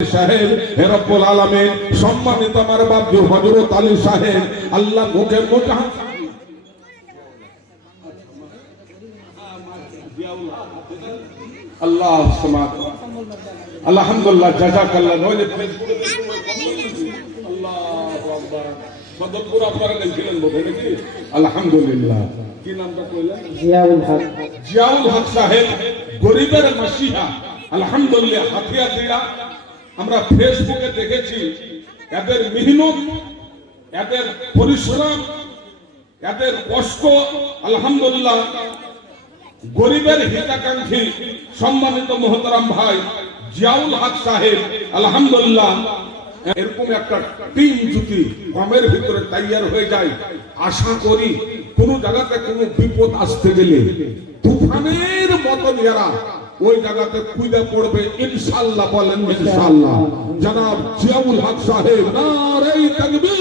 সাহেব হে রব্বুল আলামিন সম্মানিত আমার বাবু হযরত আলী সাহেব আল্লাহ মুখে মুখে আল্লাহ সুবহান আলহামদুলিল্লাহ জাযাকাল্লাহ নইলে ফেসবুকে আল্লাহু আকবার সদরপুর আপনারা লিখলেন বলে নাকি আলহামদুলিল্লাহ কি নামটা কইলেন জিয়াউল হক সাহেব গরিবের মাসিহা আলহামদুলিল্লাহ হাতিয়া দিয়া আমরা ফেসবুকে দেখেছি এদের মেহনত এদের পরিশ্রম এদের কষ্ট আলহামদুলিল্লাহ গরিবের হিতাকাঙ্ক্ষী সম্মানিত মোহতারাম ভাই জিয়াউল হক সাহেব আলহামদুলিল্লাহ এরকম একটা টিম যদি কমের ভিতরে তৈরি হয়ে যায় আশা করি কোন জায়গাতে কোনো বিপদ আসতে গেলে তুফানের মতো এরা ওই জায়গাতে কুইদা পড়বে ইনশাআল্লাহ বলেন ইনশাআল্লাহ জনাব জিয়াউল হক সাহেব নারে তাকবীর